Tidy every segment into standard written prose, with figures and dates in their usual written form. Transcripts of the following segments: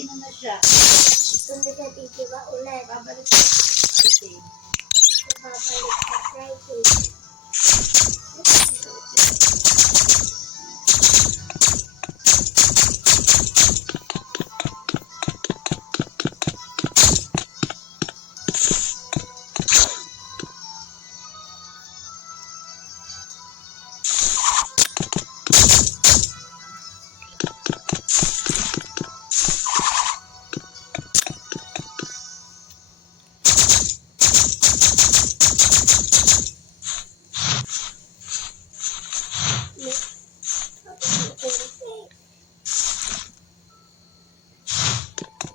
Sino na siya? Sunod sa titi ba ulit? Babalik sa Friday. Babalik sa Friday.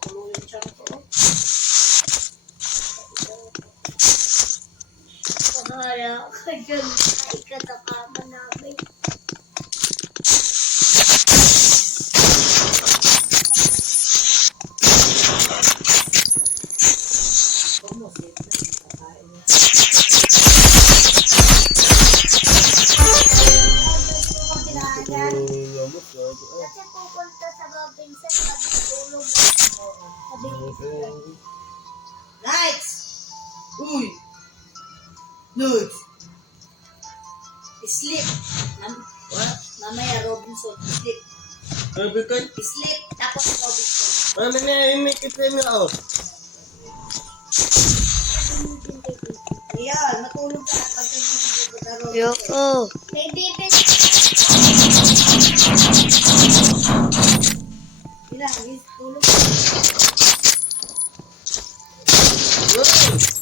Tulungin siya ko. Pahala ka dyan. Ay ka sa kama namin. Huwag mo, safe na. Kakain na. Kasi pupunta sa babinsan at tulog. Sabi Lights! Uy! Nudes! Sleep! What? Mamaya, Robinson. Sleep. Sabi ko, Sleep. Tapos Robinson. mami na yung make it mo ako. Ayan, matulog ka. Pagkagising ko na Robinson. Yoko. may bibig. Ilan? Tulog. Wow!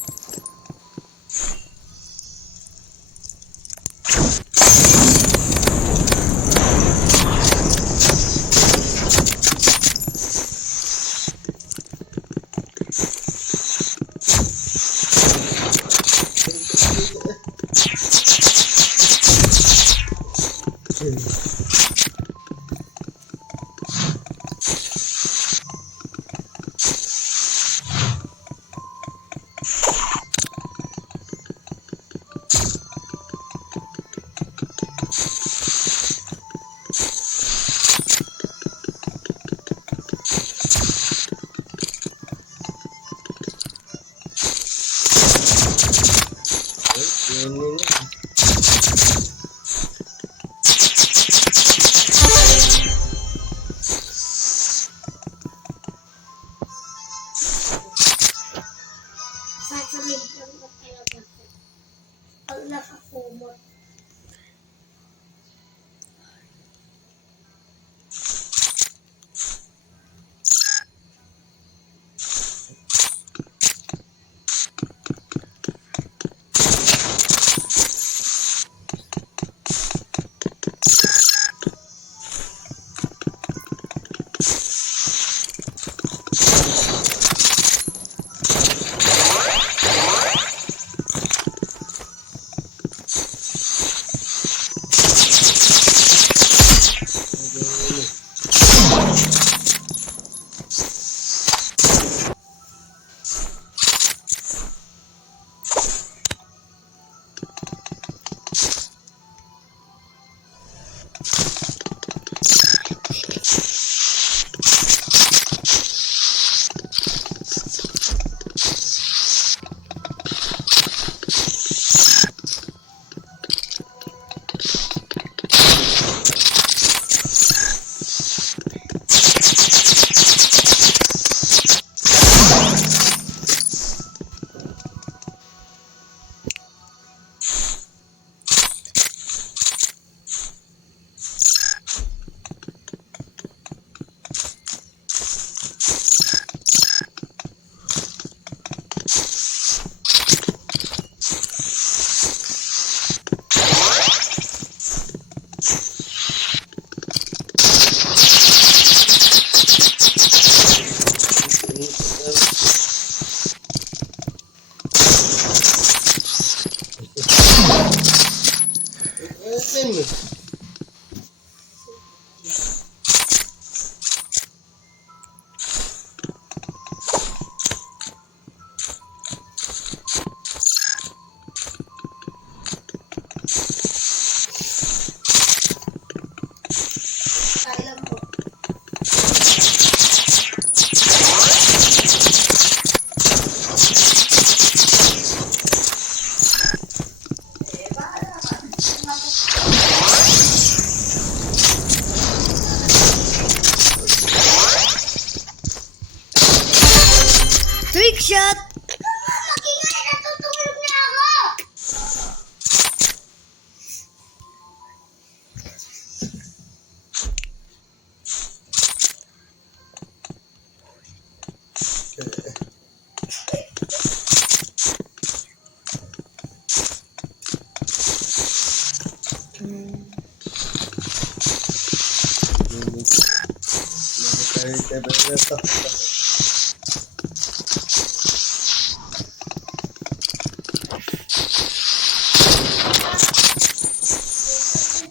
shot! Mag-ingay, natutulog na ako!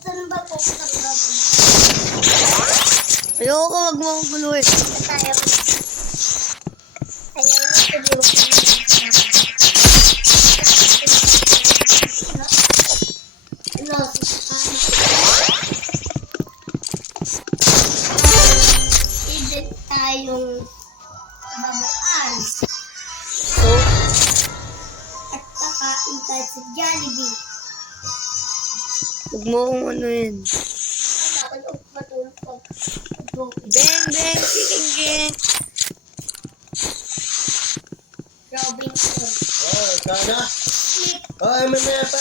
Saan ba po sa loob? Ayoko, wag mo akong guluhin. Tayo. Ayaw na sabihin ko. Ano? Ibig tayong babuan. So, At kakain tayo sa Jollibee. wag mo akong ano yun. Ano ako matulog pag Bang, bang, chicken king. Robinson. Oh, sana. Oh, mamaya pa.